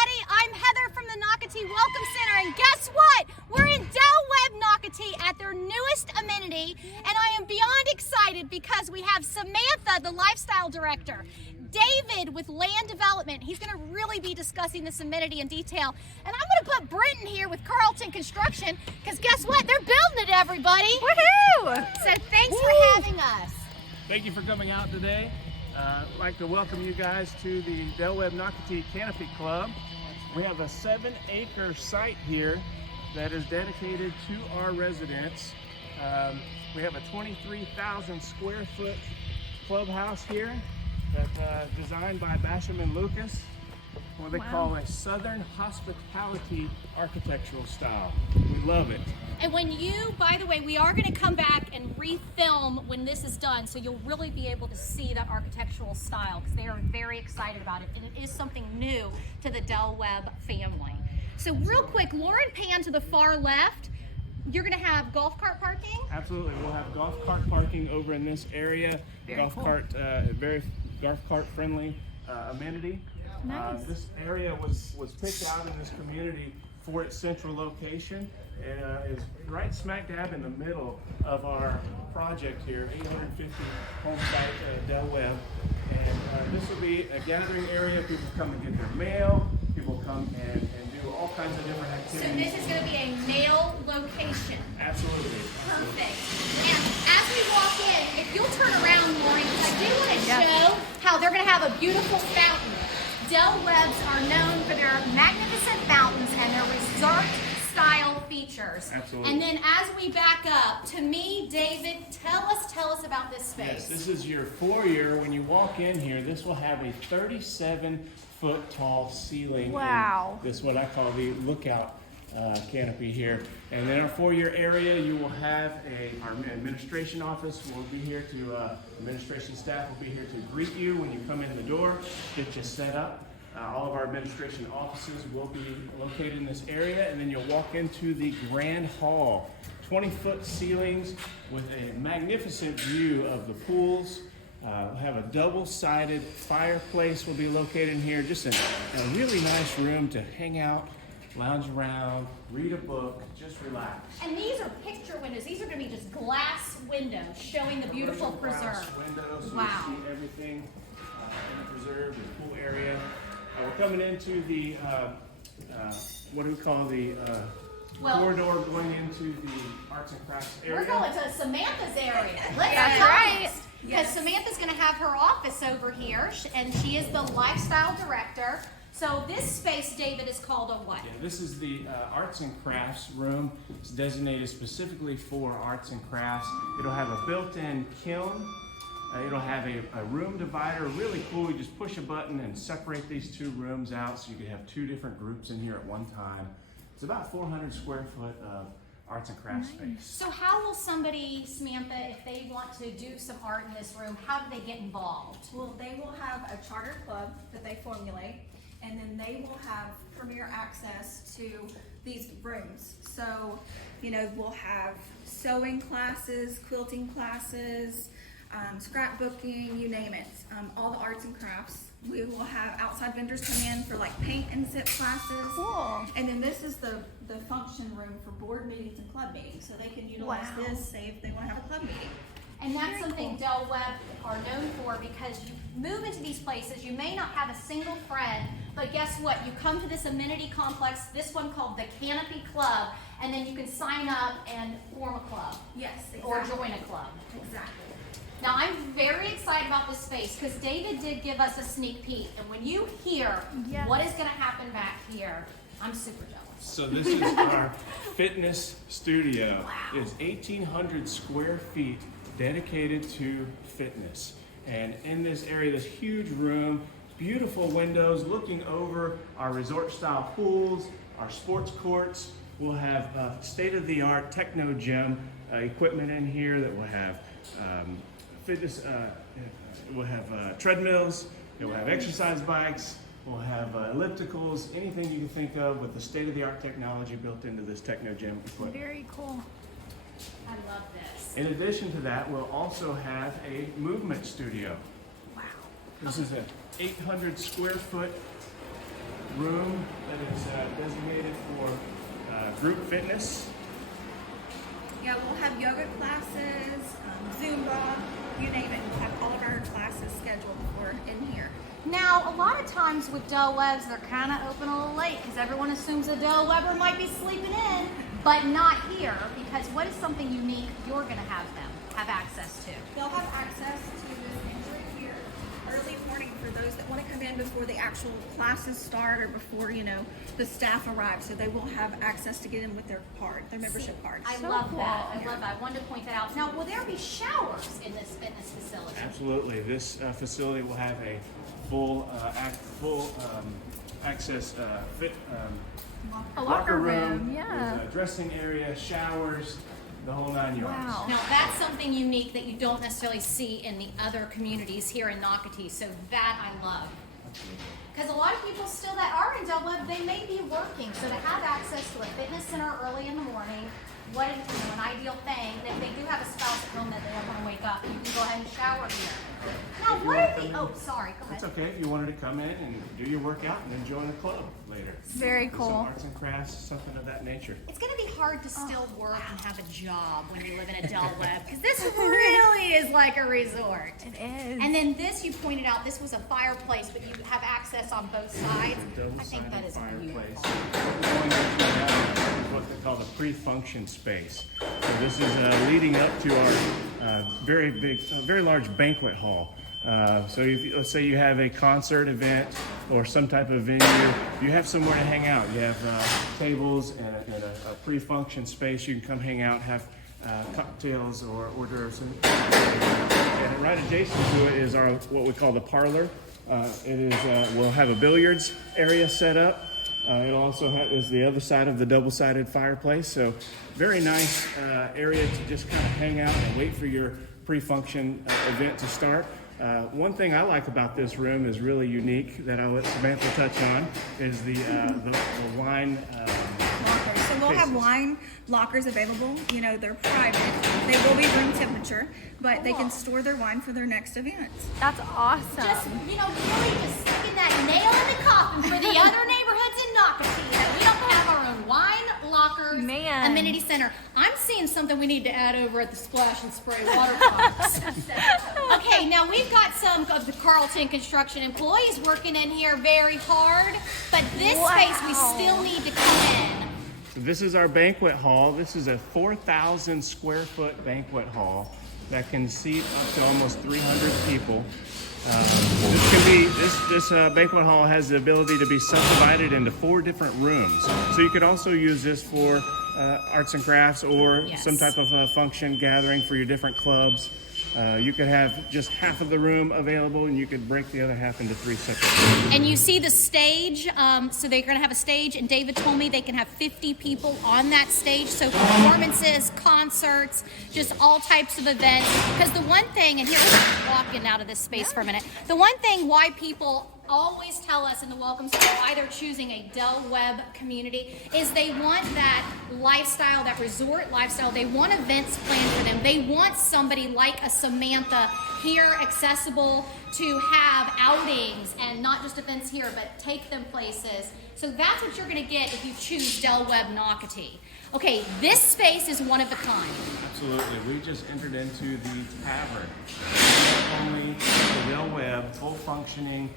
everybody. I'm Heather from the Nocatee Welcome Center, and guess what? We're in Webb Nocatee at their newest amenity, and I am beyond excited because we have Samantha, the lifestyle director, David with land development. He's going to really be discussing this amenity in detail, and I'm going to put Brenton here with Carlton Construction, because guess what? They're building it, everybody. Woohoo! So thanks for having us. Thank you for coming out today. I'd like to welcome you guys to the Webb Nocatee Canopy Club. We have a 7-acre site here that is dedicated to our residents. We have a 23,000 square foot clubhouse here that's designed by Basham and Lucas, what they call a Southern hospitality architectural style. We love it. And when you, by the way, we are going to come back and refilm when this is done, so you'll really be able to see that architectural style, because they are very excited about it, and it is something new to the Webb family. So real quick, Lauren, pan to the far left. You're going to have golf cart parking? Absolutely. We'll have golf cart parking over in this area. Very golf cart friendly amenity. Nice. This area was picked out in this community for its central location. It is right smack dab in the middle of our project here, 850 home site Webb. And this will be a gathering area. People come and get their mail. People come and do all kinds of different activities. So this is going to be a mail location. Absolutely. Perfect. And as we walk in, if you'll turn around, Lauren, I do want to show how they're going to have a beautiful fountain. Webbs are known for their magnificent fountains and their resort-style features. Absolutely. And then as we back up, to me, David, tell us about this space. Yes, this is your foyer. When you walk in here, this will have a 37-foot tall ceiling. Wow. This is what I call the lookout canopy here. And in our foyer area, you will have our administration office will be here to, administration staff will be here to greet you when you come in the door, get you set up. All of our administration offices will be located in this area, and then you'll walk into the grand hall. 20-foot ceilings with a magnificent view of the pools. We'll have a double-sided fireplace will be located in here. Just a really nice room to hang out, lounge around, read a book, just relax. And these are picture windows. These are going to be just glass windows showing the beautiful preserve. Glass windows, so wow. You see everything in the preserve, the pool area. We're coming into the, what do we call the corridor going into the arts and crafts area. We're going to Samantha's area. Let's That's right. Because Samantha's going to have her office over here, and she is the lifestyle director. So this space, David, is called a what? Yeah, this is the arts and crafts room. It's designated specifically for arts and crafts. It'll have a built-in kiln. It'll have a room divider, really cool. You just push a button and separate these two rooms out so you can have two different groups in here at one time. It's about 400 square foot of arts and crafts space. So how will somebody, Samantha, if they want to do some art in this room, how do they get involved? Well, they will have a charter club that they formulate, and then they will have premier access to these rooms. So, we'll have sewing classes, quilting classes, scrapbooking, you name it, all the arts and crafts. We will have outside vendors come in for like paint and sip classes. Cool. And then this is the function room for board meetings and club meetings. So they can utilize this, say if they want to have a club meeting. And that's something Webb are known for, because you move into these places, you may not have a single friend, but guess what? You come to this amenity complex, this one called the Canopy Club, and then you can sign up and form a club. Yes, exactly. Or join a club. Exactly. Now, I'm very excited about this space because David did give us a sneak peek. And when you hear what is going to happen back here, I'm super jealous. So this is our fitness studio. It's 1,800 square feet dedicated to fitness. And in this area, this huge room, beautiful windows looking over our resort-style pools, our sports courts. We'll have state-of-the-art techno gym equipment in here that will have fitness, we'll have treadmills, we'll have exercise bikes, we'll have ellipticals, anything you can think of with the state-of-the-art technology built into this techno gym equipment. Very cool. I love this. In addition to that, we'll also have a movement studio. Wow. This is an 800 square foot room that is designated for group fitness. Yeah, we'll have yoga classes, Zumba, you name it. We'll have all of our classes scheduled for in here. Now, a lot of times with Del Webbs, they're kind of open a little late because everyone assumes a Del Webber might be sleeping in, but not here, because what is something unique you're going to have them have access to? They'll have access to this entry here early morning for those that want to come in before the actual classes start or before, you know, the staff arrive. So they will have access to get in with their card, their membership card. I love that. I love that. I wanted to point that out. Now, will there be showers in this fitness facility? Absolutely. This facility will have a full access locker room, yeah. with a dressing area, showers, the whole 9 yards. Wow. Now, that's something unique that you don't necessarily see in the other communities here in Nocatee, so that I love. Because a lot of people still that are in Del Webb, they may be working, so to have access to a fitness center early in the morning, what an ideal thing. And if they do have a spouse at home that they don't want to wake up, you can go ahead and shower here. Now, what are the, oh, sorry, go It's ahead. okay if you wanted to come in and do your workout and then join a club later. Very Do cool. Some arts and crafts, something of that nature. It's going to be hard to still work and have a job when you live in a Del Webb, because this really is like a resort. It is. And then this, you pointed out, this was a fireplace, but you have access on both sides. I think that is beautiful. What they call the pre-function space. So this is leading up to our very large banquet hall. So if, let's say you have a concert event or some type of venue, you have somewhere to hang out. You have tables and a pre-function space. You can come hang out, have cocktails or hors d'oeuvres. And right adjacent to it is our what we call the parlor. We'll have a billiards area set up. It also is the other side of the double-sided fireplace. So very nice area to just kind of hang out and wait for your pre-function event to start. One thing I like about this room is really unique that I'll let Samantha touch on is the wine Lockers. So we'll have cases. wine lockers available. You know, they're private. They will be room temperature, but they can store their wine for their next events. That's awesome. Just, really just sticking that nail in the coffin for the other neighborhoods in Nocatee that we don't have our own wine lockers, Man. amenity center. I'm seeing something we need to add over at the Splash and Spray water parks. Okay, now we've got some of the Carlton construction employees working in here very hard, but this space we still need to come in. This is our banquet hall. This is a 4,000 square foot banquet hall that can seat up to almost 300 people. This banquet hall has the ability to be subdivided into 4 different rooms. So you could also use this for arts and crafts or Yes. some type of function gathering for your different clubs. You could have just half of the room available and you could break the other half into 3 separate rooms. And you see the stage, so they're going to have a stage, and David told me they can have 50 people on that stage, so performances, concerts, just all types of events. Because the one thing, and here we're walking out of this space for a minute, the one thing why people always tell us in the Welcome Center why they're choosing a Del Webb community is they want that lifestyle, that resort lifestyle. They want events planned for them. They want somebody like a Samantha here accessible to have outings and not just events here, but take them places. So that's what you're going to get if you choose Del Webb Nocatee. Okay, this space is one of a kind. Absolutely. We just entered into the Tavern. Only the Del Webb, full functioning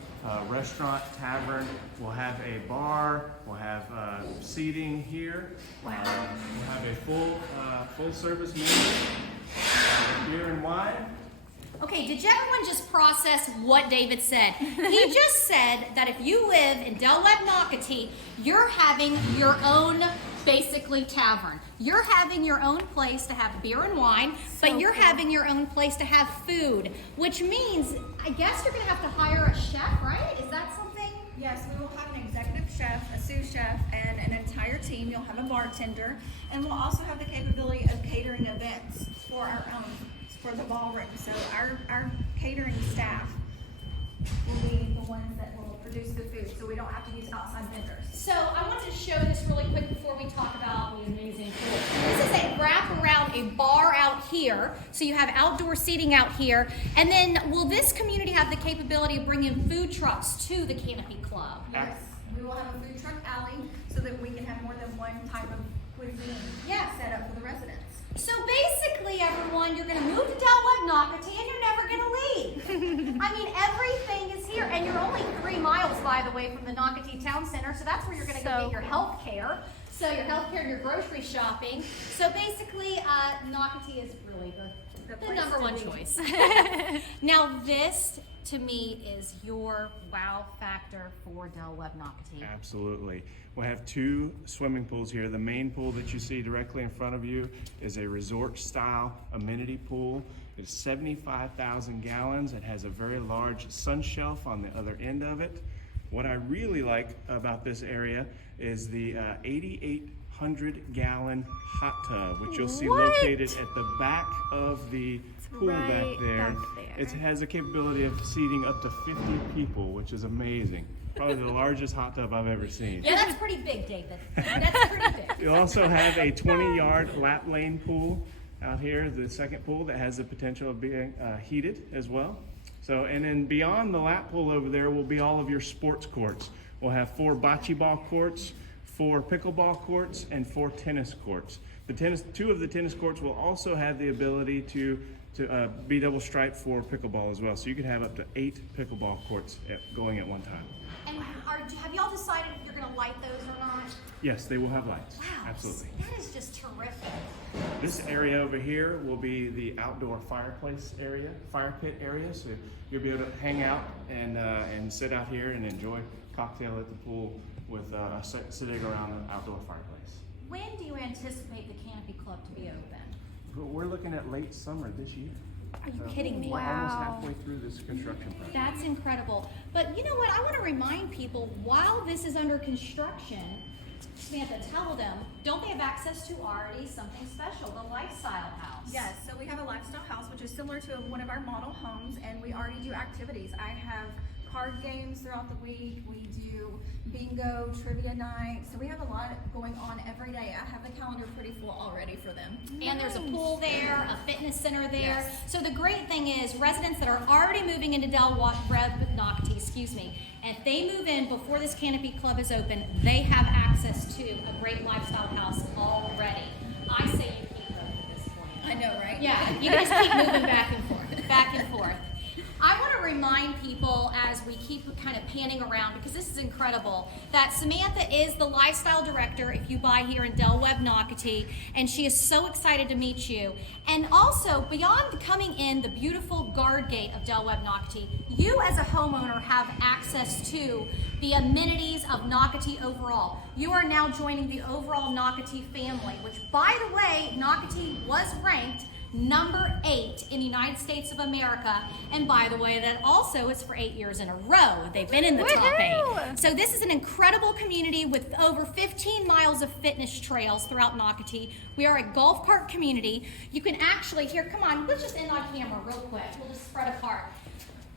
restaurant tavern. We'll have a bar. We'll have seating here. Wow. We'll have a full service menu, beer and wine. Okay, did everyone just process what David said? He just said that if you live in Del Webb Nocatee, you're having your own, basically, tavern. You're having your own place to have beer and wine, but you're having your own place to have food, which means, I guess you're gonna have to hire a chef, right? Is that something? Yes, we will have an executive chef, a sous chef, and an entire team. You'll have a bartender, and we'll also have the capability of catering events for our own, for the ballroom. So our catering staff will be the ones that will produce the food, so we don't have to use outside vendors. So I wanted to show this really quick before we talk about the amazing pool. This is a wrap around a bar out here. So you have outdoor seating out here. And then will this community have the capability of bringing food trucks to the Canopy Club? Yes, we we will have a food truck alley so that we can have more than one type of cuisine set up for the residents. So basically, everyone, you're going to move to Webb Nocatee and you're never going to leave. I mean, everything is here. And you're only 3 miles, by the way, from the Nocatee Town Center. So that's where you're going to go get your health care. So your health care and your grocery shopping. So basically, Nocatee is really the number one choice. Now this, to me, is your wow factor for Webb Nocatee. Absolutely. We'll have 2 swimming pools here. The main pool that you see directly in front of you is a resort-style amenity pool. It's 75,000 gallons. It has a very large sun shelf on the other end of it. What I really like about this area is the 8,800-gallon hot tub, which you'll see located at the back of the pool back there. It has a capability of seating up to 50 people, which is amazing. Probably the largest hot tub I've ever seen. Yeah, that's pretty big, David. That's pretty big. You'll also have a 20-yard lap lane pool out here, the second pool that has the potential of being heated as well. So, and then beyond the lap pool over there will be all of your sports courts. We'll have 4 bocce ball courts, 4 pickleball courts, and 4 tennis courts. 2 of the tennis courts will also have the ability to be double striped for pickleball as well. So you could have up to 8 pickleball courts going at one time. And have y'all decided if you're going to light those or not? Yes, they will have lights. Wow, Absolutely. That is just terrific. This area over here will be the outdoor fireplace area, fire pit area. So you'll be able to hang out and sit out here and enjoy a cocktail at the pool with sitting around an outdoor fireplace. When do you anticipate the Canopy Club to be open? We're looking at late summer this year. Are you kidding me? We're almost halfway through this construction project. That's incredible. But you know what? I want to remind people, while this is under construction, Samantha, tell them, don't they have access to already something special, the Lifestyle House? Yes, so we have a lifestyle house, which is similar to one of our model homes, and we already do activities. I have card games throughout the week. We do bingo, trivia night. So we have a lot going on every day. I have the calendar pretty full already for them. And there's a pool there, a fitness center there. Yes. So the great thing is residents that are already moving into Webb Nocatee, and if they move in before this Canopy Club is open, they have access to a great lifestyle house already. I say you keep going at this point. I know, right? Yeah, you can just keep moving back and forth, back and forth. I want to remind people as we keep kind of panning around, because this is incredible, that Samantha is the lifestyle director if you buy here in Webb Nocatee, and she is so excited to meet you. And also, beyond coming in the beautiful guard gate of Webb Nocatee, you as a homeowner have access to the amenities of Nocatee overall. You are now joining the overall Nocatee family, which, by the way, Nocatee was ranked number 8 in the United States of America, and by the way, that also is for 8 years in a row. They've been in the top 8. So this is an incredible community with over 15 miles of fitness trails throughout Nocatee. We are a golf cart community. You can actually, here, come on, let's just end on camera real quick. We'll just spread apart.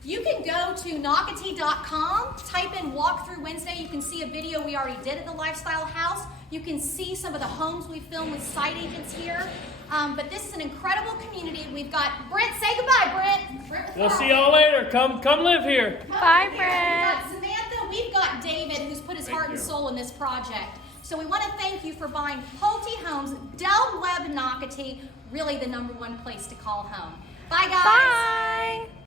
You can go to Nocatee.com, type in Walkthrough Wednesday. You can see a video we already did at the Lifestyle House. You can see some of the homes we filmed with site agents here. But this is an incredible community. We've got Brent. Say goodbye, Brent. We'll see y'all later. Come live here. Bye, Brent. We've got Samantha. We've got David, who's put his heart and soul in this project. So we want to thank you for buying Ponte Homes, Webb Nocatee, really the #1 place to call home. Bye, guys. Bye.